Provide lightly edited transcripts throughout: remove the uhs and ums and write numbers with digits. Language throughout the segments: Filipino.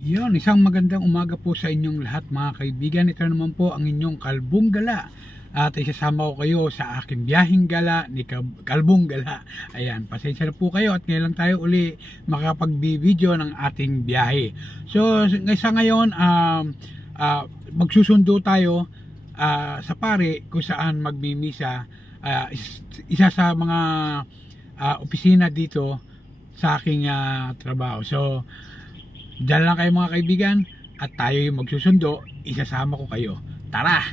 Yun, isang magandang umaga po sa inyong lahat mga kaibigan. Ito naman po ang inyong Kalbong Gala. At isasama ko kayo sa aking biyaheng gala ni Kalbong Gala. Ayan, pasensya na po kayo at ngayon lang tayo uli makapag-video ng ating biyahe. So, sa ngayon, magsusundo tayo sa pare kung saan magmimisa. Isa sa mga opisina dito sa aking trabaho. So, diyan lang kayo mga kaibigan at tayo yung magsusundo, isasama ko kayo. Tara!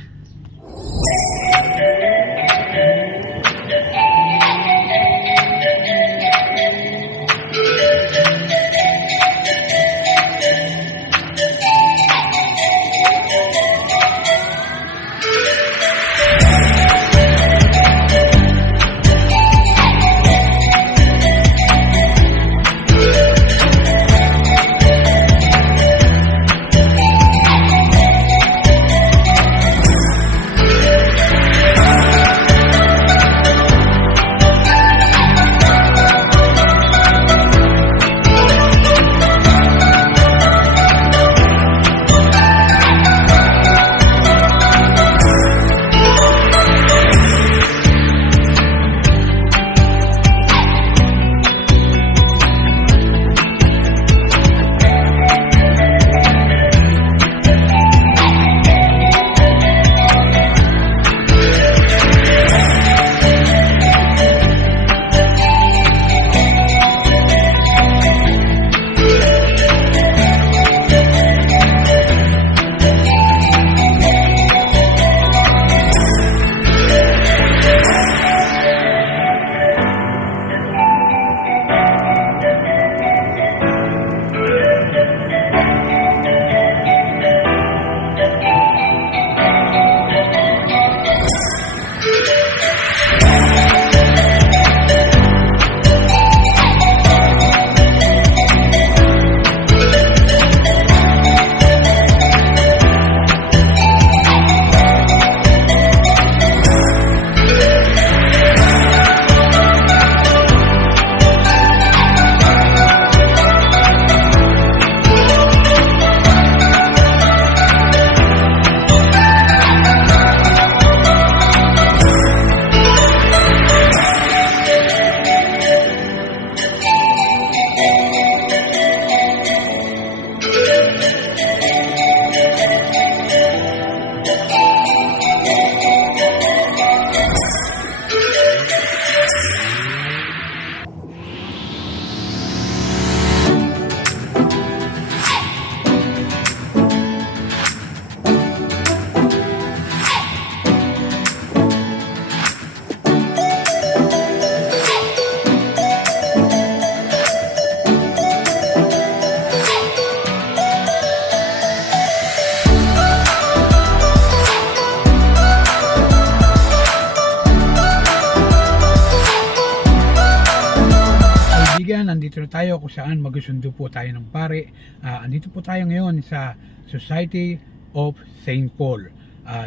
Nandito na tayo kung saan magsusundo po tayo ng pare. Andito po tayo ngayon sa Society of St. Paul.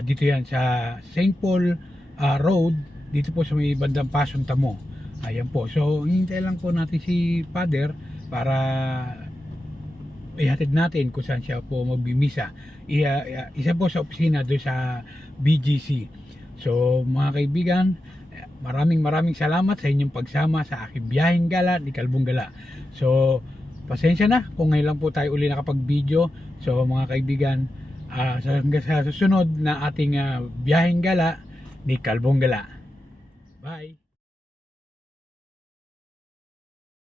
Dito yan sa St. Paul Road, dito po sa may bandang Pasong Tamo. Ayan po. So, hintay lang po natin si Father para ihatid natin kung saan siya po magbimisa. Isa po sa opisina doon sa BGC. So, mga kaibigan, maraming salamat sa inyong pagsama sa aking biyaheng gala ni Kalbong Gala. So, pasensya na kung ngayon lang po tayo uli nakapag-video. So, mga kaibigan, hanggang sa susunod na ating biyaheng gala ni Kalbong Gala. Bye!